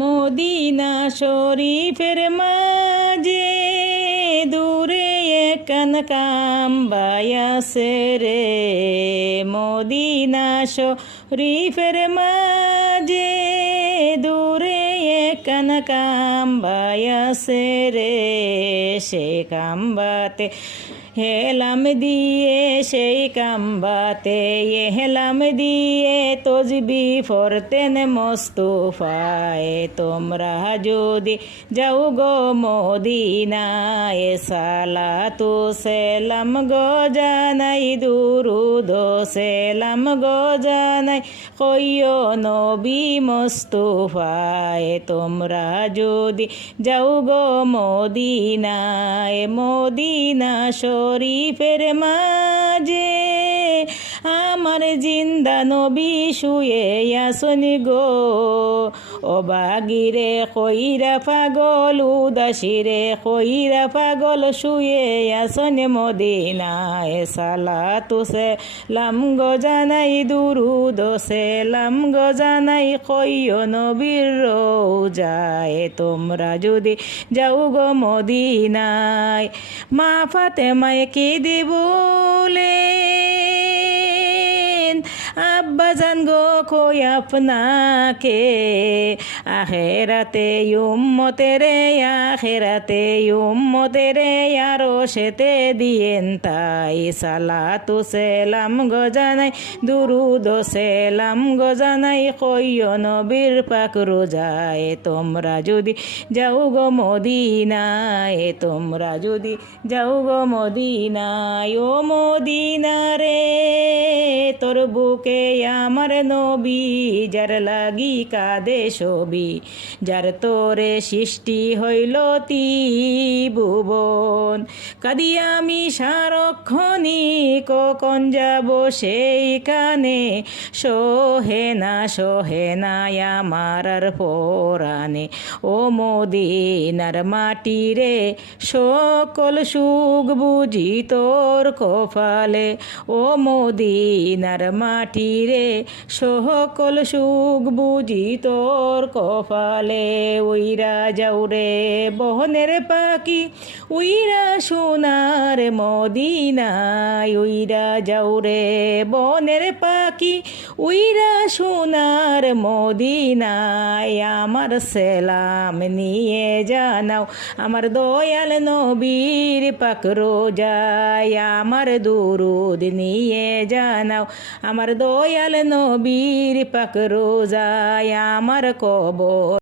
Medina শরীফের মাঝে দূরে একখান কামবাই আছে রে। মদিনা শরীফের মাঝে দূরে একখান কামবাই আছে রে। সে কামবাতে হেলাম দিয়ে সেই কামবাতে হেলাম দিয়ে তসবি পড়তেন মোস্তফায়। তোমরা যদি যাও গো মদিনায় সালাতু সেলাম গো জানাই দুরুদ সেলাম গো জানাই কইও নবী মোস্তফায়। তোমরা যদি যাও গো মদিনায় মদিনা শরীফের মাঝে আমার জিন্দা নবী শুয়ে আসন গো। অবাগিরে কইরা পাগল উদাসীরে কইরা পাগল শুয়ে আসন মদিনায় সালাতু সেলাম গো জানাই দুরুদ সেলাম গো জানাই কইও নবীর রওজায়। তোমরা যদি যাও গো মদিনায় মা ফাতেমায় কি দিবলেন আব্বাজান গো কই আপনাকে আখেরাতে উম্মতেরে আখেরাতে উম্মতেরে আরো সেতে দিয়েন তাই। সালাতু সেলাম গো জানাই দুরুদ সেলাম গো জানাই কইও নবীর পাক রোজায়। তোমরা যদি যাও গো মদিনায় তোমরা যদি যাও গো মদিনায় ও মদিনা রে তোর বুকে আমার নবী যার লাগি কাঁদে ছবি যার তোরে সৃষ্টি হইল ত্রিভুবন। কাঁদি আমি সারক্ষণি কখন যাব সেইখানে সোহে না আমার আর পরাণে। ও মদিনার মাটি রে সকল সুখ বুঝি তোর কপালে। ও মদিনার মাটি রে সকল সুখ বুঝি তোর কপালে। উইরা যাও রে বহনের পাখি উইরা সোনার মদিনায়। উইরা যাও রে বনের পাখি উইরা সোনার মদিনায়। আমার সেলাম নিয়ে জানাও আমার দয়াল নবীর পাক রোজায়। আমার দুরুদ নিয়ে জানাও আমার দয়াল নবীর পাক রোজায়। আমার কবর